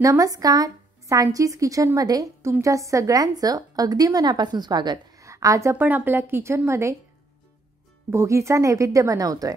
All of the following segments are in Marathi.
नमस्कार, सांचीज किचनमध्ये तुमच्या सगळ्यांचं अगदी मनापासून स्वागत। आज आपण आपल्या किचनमध्ये भोगीचा नैवेद्य बनवतोय।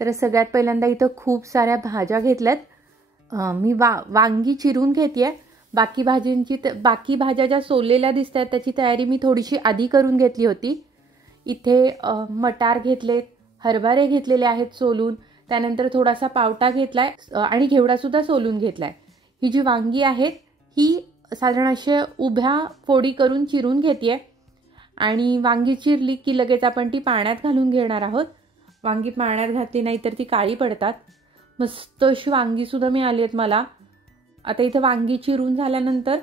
तर सगळ्यात पहिल्यांदा इथं खूप साऱ्या भाज्या घेतल्यात। मी वांगी चिरून घेतेय। बाकी भाज्या ज्या सोललेल्या दिसतात त्याची तयारी मी थोडीशी आधी करून घेतली होती। इथे मटार घेतलेत, हरभरे घेतलेले आहेत सोलून, त्यानंतर थोडासा पावटा घेतलाय आणि घेवडा सुद्धा सोलून घेतलाय। ही जी वांगी आहेत ही साधारण अशा उभ्या फोडी करून चिरून घेतेय आणि वांगी चिरली की लगेच आपण ती पाण्यात घालून घेणार आहोत। वांगी पाण्यात घातली नाही तर ती काळी पडतात। मस्त अशी वांगी सुद्धा मिळाली आहेत मला। आता इथे वांगी चिरून झाल्यानंतर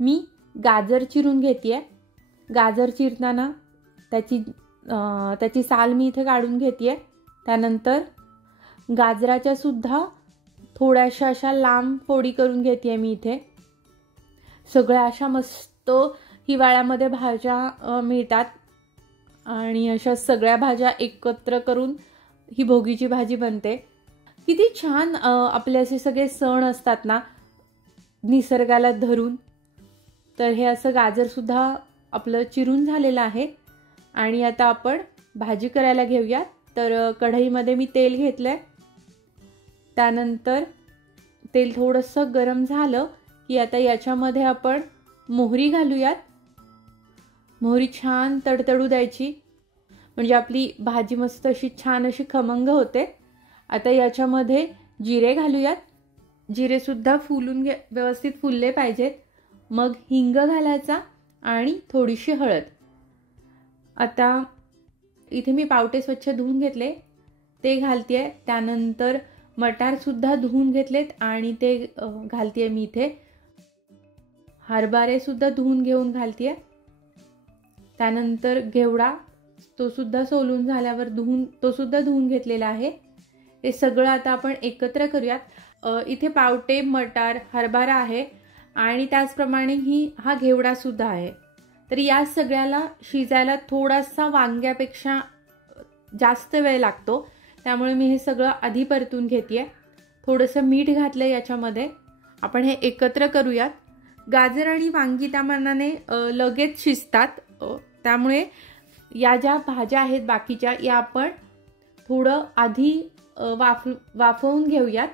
मी गाजर चिरून घेतेय। गाजर चिरताना त्याची साल मी इथे काढून घेतेय। त्यानंतर गाजराच्या सुद्धा थोड्याशा अशा लांब फोडी करून घेतेय मी इथे। सगळ्या अशा मस्त हिवाळ्यामध्ये भाज्या मिळतात आणि अशा सगळ्या भाज्या एकत्र करून ही भोगीची भाजी बनते। किती छान आपले असे सगळे सण असतात ना निसर्गाला धरून। तर हे असं गाजर सुद्धा आपलं चिरून झालेलं आहे आणि आता आपण भाजी करायला घेऊया। तर कढईमध्ये मी तेल घेतलंय। त्यानंतर तेल थोडंसं गरम झालं की आता याच्यामध्ये आपण मोहरी घालूयात। मोहरी छान तडतडू द्यायची म्हणजे आपली भाजी मस्त अशी छान अशी खमंग होते। आता याच्यामध्ये जिरे घालूयात। जिरे सुद्धा व्यवस्थित फुलले पाहिजेत। मग हिंग घालायचा आणि थोडीशी हळद। आता इथे मी पावटे स्वच्छ धुवून घेतले ते घालतेय। त्यानंतर मटार सुद्धा धुवून घेतलेत आणि ते घालतेय मी इथे। हरभरे सुद्धा धुवून घेऊन घालतेय। त्यानंतर घेवडा तो सुद्धा सोलून झाल्यावर तो सुद्धा धुवून घेतलेला आहे। हे सगळं आता आपण एकत्र करूयात। इथे पावटे, मटार, हरभरा आहे आणि त्याचप्रमाणे हा घेवडा सुद्धा आहे। तर या सगळ्याला शिजायला थोडासा वांग्यापेक्षा जास्त वेळ लागतो, त्यामुळे मी हे सगळं आधी परतून घेतेय। थोडंसं मीठ घातलं याच्यामध्ये। आपण हे एकत्र करूयात। गाजर आणि वांगी त्या मानाने लगेच शिजतात, त्यामुळे या ज्या भाज्या आहेत बाकीच्या या आपण थोडं आधी वाफवून घेऊयात।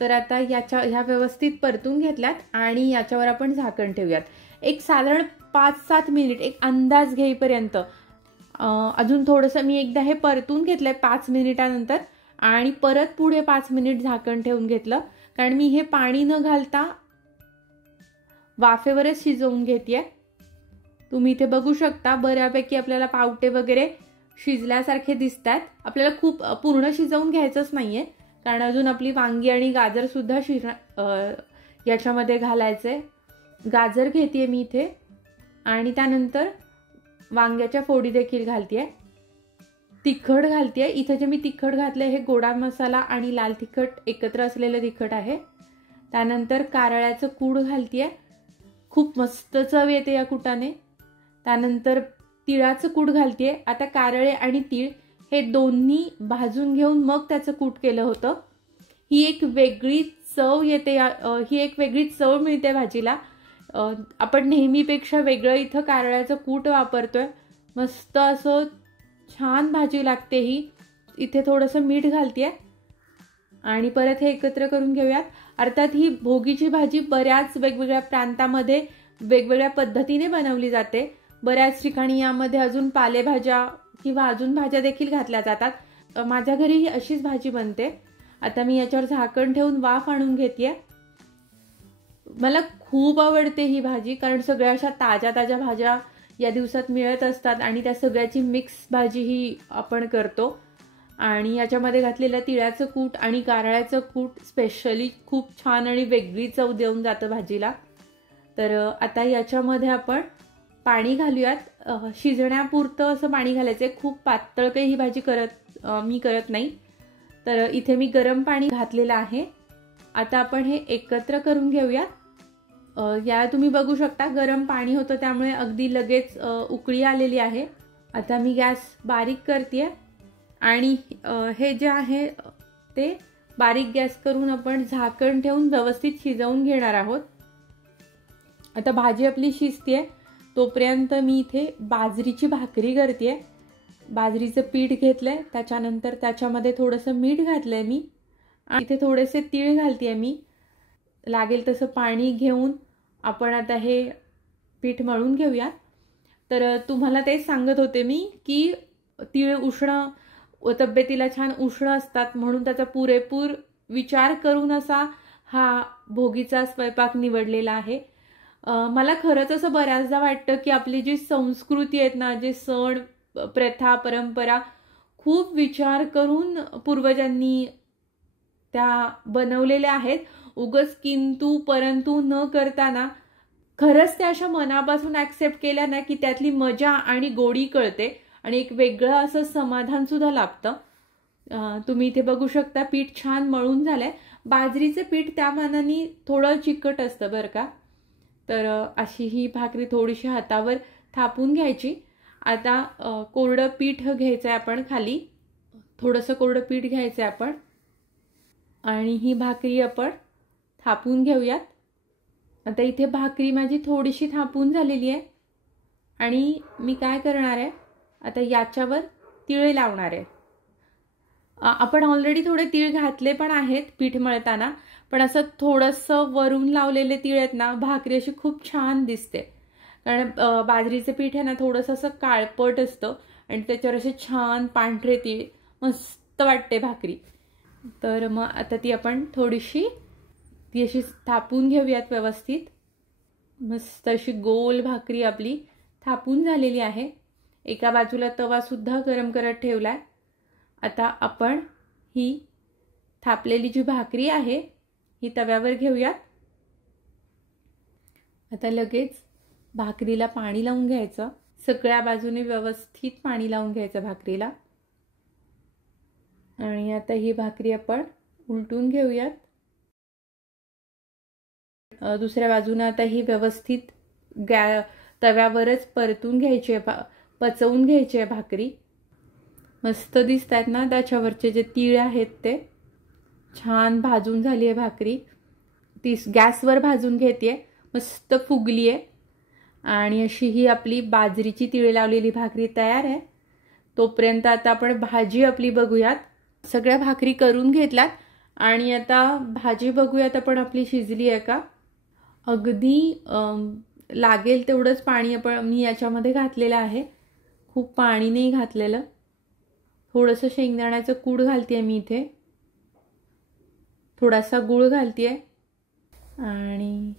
तर आता ह्या व्यवस्थित परतून घेतल्यात आणि याच्यावर आपण झाकण ठेवूयात। एक साधारण 5-7 मिनिट एक अंदाज घेईपर्यंत अजून थोडंसं मी एकदा हे परतून घेतलंय 5 मिनिटानंतर आणि परत पुढे 5 मिनिट झाकण ठेवून घेतलं, कारण मी हे पाणी न घालता वाफेवरच शिजवून घेतेय। तुम्ही इथे बघू शकता बऱ्यापैकी आपल्याला पावटे वगैरे शिजल्यासारखे दिसतात। आपल्याला खूप पूर्ण शिजवून घ्यायचंच नाहीये, कारण अजून आपली वांगी आणि गाजर सुद्धा याच्यामध्ये घालायचंय। गाजर घेतेय मी इथे आणि त्यानंतर वांग्याच्या फोडी देखील घालतेय। तिखट घालतेय। इथे जे मी तिखट घातले हे गोडा मसाला आणि लाल तिखट एकत्र असलेलं तिखट आहे। त्यानंतर कारळ्याचं कूड घालतेय। खूप मस्त चव येते या कुटाने। त्यानंतर तिळाचं कूट घालतेय। आता कारळे आणि तीळ हे दोन्ही भाजून घेऊन मग त्याचं कूट केलं होतं। ही एक वेगळी चव येते, ही एक वेगळी चव मिळते भाजीला। आपण नेहमीपेक्षा वेगळं इथं कारळ्याचं कूट वापरतोय। मस्त असं छान भाजी लागते ही। इथे थोडंसं मीठ घालतेय आणि परत हे एकत्र करून घेऊयात। अर्थात ही भोगीची भाजी बऱ्याच वेगवेगळ्या प्रांतामध्ये वेगवेगळ्या पद्धतीने बनवली जाते। बऱ्याच ठिकाणी यामध्ये अजून पालेभाज्या किंवा अजून भाज्या देखील घातल्या जातात। माझ्या घरी ही अशीच भाजी बनते। आता मी याच्यावर झाकण ठेवून वाफ आणून घेतेय। मला खूप आवडते ही भाजी, कारण सगळ्या अशा ताज्या ताज्या भाज्या या दिवसात मिळत असतात आणि त्या सगळ्याची मिक्स भाजी ही आपण करतो। आणि याच्यामध्ये घातलेलं तिळाचं कूट आणि कारळ्याचं कूट स्पेशली खूप छान आणि वेगळी चव देऊन जातं भाजीला। तर आता याच्यामध्ये आपण पाणी घालूयात। शिजण्यापुरतं असं पाणी घालायचंय, खूप पातळ काही ही भाजी मी करत नाही। तर इथे मी गरम पाणी घातलेलं आहे। आता आपण हे एकत्र करून घेऊयात। या तुम्ही बघू शकता गरम पाणी होतं, त्यामुळे अगदी लगेच उकळी आलेली आहे। आता मी गॅस बारीक करतेय आणि हे जे आहे ते बारीक गॅस करून आपण झाकण ठेवून व्यवस्थित शिजवून घेणार आहोत। आता भाजी आपली शिजते तोपर्यंत मी इथे बाजरीची भाकरी करते. बाजरीचं पीठ घेतलंय, त्याच्यानंतर त्याच्यामध्ये थोडंसं मीठ घातलंय मी आणि इथे थोडेसे तीळ घालते मी. लागेल तसं पाणी घेऊन आपण आता हे पीठ मळून घेऊया. तर तुम्हाला तेच सांगत होते मी की तीळ उष्ण तब्येतीला छान उष्ण असतात, म्हणून त्याचा पुरेपूर विचार करून असा हा भोगीचा स्वयंपाक निवडलेला आहे. मला खरंच असं बऱ्याचदा वाटतं की आपली जी संस्कृती आहेत ना, जे सण प्रथा परंपरा खूप विचार करून पूर्वजांनी त्या बनवलेल्या आहेत. उगच किंतु परंतु न करताना खरंच त्या अशा मनापासून ऍक्सेप्ट केल्या ना की त्यातली मजा आणि गोडी कळते आणि एक वेगळं असं समाधान सुद्धा लाभतं. तुम्ही इथे बघू शकता पीठ छान मळून झालंय. बाजरीचं पीठ त्या मानाने थोडं चिकट असतं बरं का. तर अशी ही भाकरी थोडीशी हातावर थापून घ्यायची. आता कोरडं पीठ घ्यायचं आहे आपण, खाली थोडंसं कोरडं पीठ घ्यायचं आहे आपण आणि ही भाकरी आपण थापून घेऊयात. आता इथे भाकरी माझी थोडीशी थापून झालेली आहे आणि मी काय करणार आहे, आता याच्यावर तिळ लावणार आहे. आपण ऑलरेडी थोडे तीळ घातले पण आहेत पीठ मळताना, पण असं थोडंसं वरून लावलेले तीळ आहेत ना, भाकरी अशी खूप छान दिसते. कारण बाजरीचं पीठ आहे ना थोडंसं असं काळपट असतं आणि त्याच्यावर असे छान पांढरे तीळ, मस्त वाटते भाकरी. तर मग आता ती आपण थोडीशी ती अशी थापून घेऊयात व्यवस्थित. मस्त अशी गोल भाकरी आपली थापून झालेली आहे. एका बाजूला तवा सुद्धा गरम करत ठेवलाय. आता आपण ही थापलेली जी भाकरी आहे ही तव्यावर घेऊयात. आता लगेच भाकरीला पाणी लावून घ्यायचं, सगळ्या बाजूने व्यवस्थित पाणी लावून घ्यायचं भाकरीला. आणि आता ही भाकरी आपण उलटून घेऊयात. दुसऱ्या बाजूने आता ही व्यवस्थित तव्यावरच परतून घ्यायची आहे, पचवून घ्यायची आहे भाकरी. मस्त दिसतात ना त्याच्यावरचे जे तीळ आहेत ते. छान भाजून झाली आहे भाकरी, ती गॅसवर भाजून घेते, मस्त फुगली आहे. आणि अशी ही आपली बाजरीची तीळ लावलेली भाकरी तयार आहे. तोपर्यंत आता आपण भाजी आपली बघूयात. सगळ्या भाकरी करून घेतल्यात आणि आता भाजी बघूयात आपण आपली शिजली आहे का. अगदी लागेल तेवढंच पाणी मी याच्यामध्ये घातलेलं आहे, खूप पाणी नाही घातलेलं. थोडंसं शेंगदाण्याचं कूट घालते मी इथे, थोडासा गूळ घालते आणि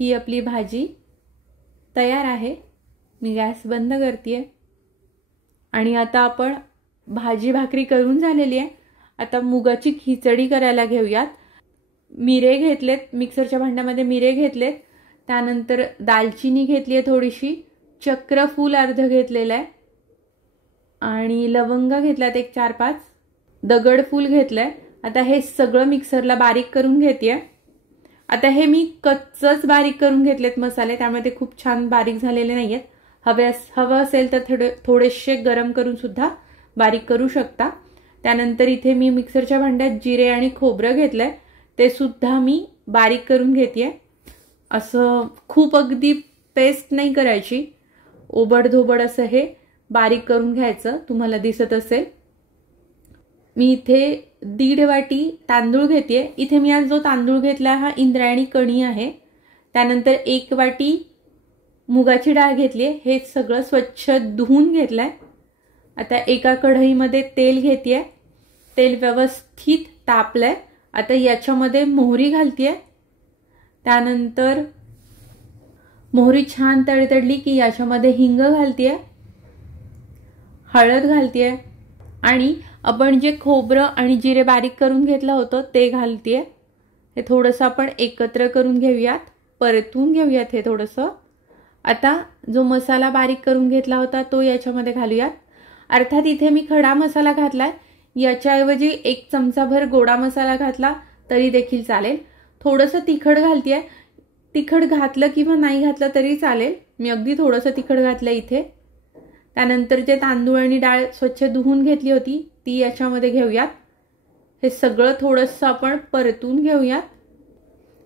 ही आपली भाजी तयार आहे. मी गॅस बंद करते आणि आता आपण भाजी भाकरी करून झालेली आहे. आता मुगाची खिचडी करायला घेऊयात. मिरे घेतलेत, मिक्सरच्या भांड्यामध्ये मिरे घेतलेत, त्यानंतर दालचिनी घेतली आहे थोडीशी, चक्रफूल अर्ध घेतलेलं आहे आणि लवंगा घेतल्यात एक 4-5, दगडफूल घेतलंय. आता हे सगळं मिक्सरला बारीक करून घेते. आता हे मी कच्चच बारीक करून घेतलेत मसाले, त्यामुळे ते खूप छान बारीक झालेले नाहीयेत. हवं असेल तर थोडेसे गरम करून सुद्धा बारीक करू शकता. त्यानंतर इथे मी मिक्सरच्या भांड्यात जिरे आणि खोबरं घेतलंय, ते सुद्धा मी बारीक करून घेते. असं खूप अगदी पेस्ट नाही करायची, ओबडधोबड असं हे बारीक करून घ्यायचं. तुम्हाला दिसत असेल मी इथे 1.5 वाटी तांदूळ घेते. इथे मी आज जो तांदूळ घेतला हा इंद्रायणी कणी आहे. त्यानंतर 1 वाटी मुगाची डाळ घेतली, हे सगळं स्वच्छ धुवून घेतलंय. आता एका कढईमध्ये तेल घेते, तेल व्यवस्थित तापलंय. आता याच्यामध्ये मोहरी घालते. त्यानंतर मोहरी छान तडतडली की याच्यामध्ये हिंग घालते, हळद घालते आणि आपण जे खोबरं आणि जिरे बारीक करून घेतलं होतं ते घालते. हे थोडंसं आपण एकत्र करून घेऊयात, परतून घेऊयात हे थोडंसं. आता जो मसाला बारीक करून घेतला होता तो याच्यामध्ये घालूयात. अर्थात इथे मी खडा मसाला घातलाय, याच्याऐवजी 1 चमचाभर गोडा मसाला घातला तरी देखील चालेल. थोडंसं तिखट घालते, तिखट घातलं किंवा नाही घातलं तरी चालेल. मी अगदी थोडंसं तिखट घातलं इथे. त्यानंतर जे तांदूळ आणि डाळ स्वच्छ धुवून घेतली होती ती याच्यामध्ये घेऊयात. हे सगळं थोडंसं आपण परतून घेऊयात.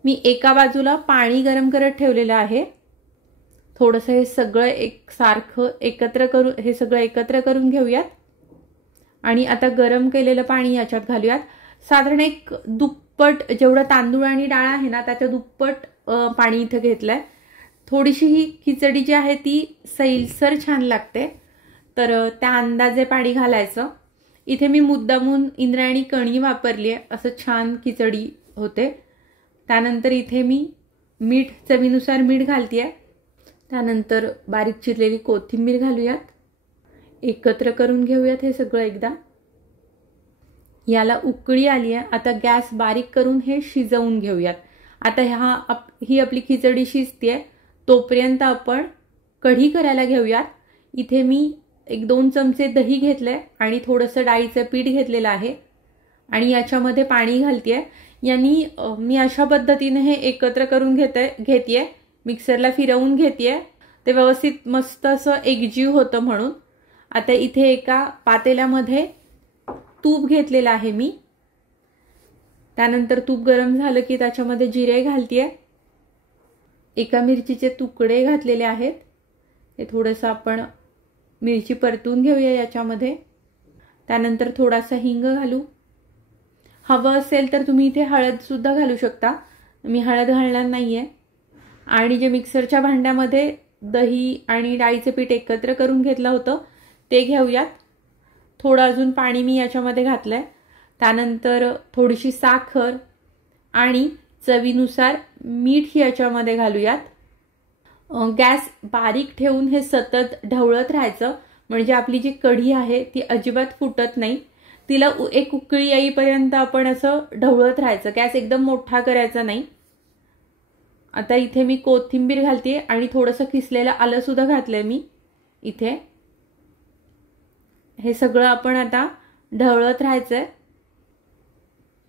मी एका बाजूला पाणी गरम करत ठेवलेलं आहे. थोडंसं हे सगळं एकत्र करून घेऊयात. आणि आता गरम केलेलं पाणी याच्यात घालूयात. साधारण एक दुप्पट जेवढं तांदूळ आणि डाळ आहे ना त्याच्या दुप्पट पाणी इथे घेतलंय. थोडीशी ही खिचडी जी आहे ती सैलसर छान लागते, तर त्या अंदाजे पाणी घालायचं. इथे मी मुद्दामून इंद्रायणी कणी वापरली आहे, असं छान खिचडी होते. त्यानंतर इथे मी मीठ चवीनुसार मीठ घालतेय. त्यानंतर बारीक चिरलेली कोथिंबीर घालूयात. एकत्र करून घेऊयात हे सगळं एकदा. याला उकळी आली आहे. आता गॅस बारीक करून हे शिजवून घेऊयात. आता ही आपली खिचडी शिजते, तोपर्यंत आपण कढी करायला घेऊयात. इथे मी 1-2 चमचे दही घेतलंय आणि थोडंसं डाळीचं पीठ घेतलेलं आहे आणि याच्यामध्ये पाणी घालतेय. यांनी मी अशा पद्धतीने हे एकत्र करून घेतेय. मिक्सरला फिरवून घेतेय, ते व्यवस्थित मस्त असं एकजीव होतं म्हणून. आता इथे एका पातेल्यामध्ये तूप घेतलेलं आहे मी. त्यानंतर तूप गरम झालं की त्याच्यामध्ये जिरे घालतेय. एका मिरचीचे तुकडे घातलेले आहेत. हे थोडंसं आपण मिरची परतून घेऊया याच्यामध्ये. त्यानंतर थोडासा हिंग घालू. हवं असेल तर तुम्ही इथे हळद सुद्धा घालू शकता. मी हळद घालणार नाहीये. आणि जे मिक्सरच्या भांड्यामध्ये दही आणि डाळीचे पीठ एकत्र करून घेतलं होतं ते घेऊयात. थोडं अजून पाणी मी याच्यामध्ये घातलंय. त्यानंतर थोडीशी साखर आणि चवीनुसार मीठ याच्यामध्ये घालूयात. गॅस बारीक ठेवून हे सतत ढवळत राहायचं, म्हणजे आपली जी कढी आहे ती अजिबात फुटत नाही. तिला एक उकळी येईपर्यंत आपण असं ढवळत राहायचं. गॅस एकदम मोठा करायचा नाही. आता इथे मी कोथिंबीर घालते आणि थोडंसं किसलेलं आलं सुद्धा घातलंय मी इथे. हे सगळं आपण आता ढवळत राहायचंय.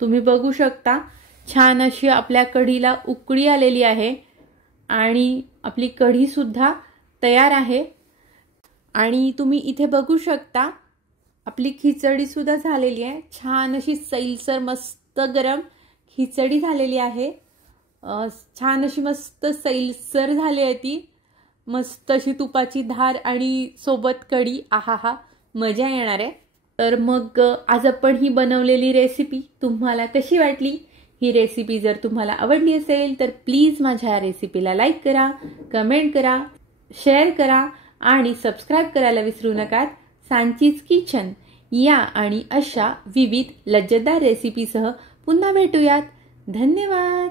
तुम्ही बघू शकता छान अशी आपल्या कढीला उकळी आलेली आहे आणि आपली कढी सुद्धा तयार आहे. आणि तुम्ही इथे बघू शकता आपली खिचडी सुद्धा झालेली आहे. छान अशी सैलसर मस्त गरम खिचडी झालेली आहे. छान अशी मस्त सैलसर झाली आहे ती. मस्त अशी तुपाची धार आणि सोबत कढी. आहा, मजा येणार आहे. तर मग आज आपण ही बनवलेली रेसिपी तुम्हाला कशी वाटली? ही रेसिपी जर तुम्हाला आवडली असेल तर प्लीज माझ्या रेसिपीला लाईक करा, कमेंट करा, शेअर करा आणि सबस्क्राईब करायला विसरू नका. सांचीज किचन या आणि अशा विविध लज्जतदार रेसिपीसह पुन्हा भेटूयात. धन्यवाद.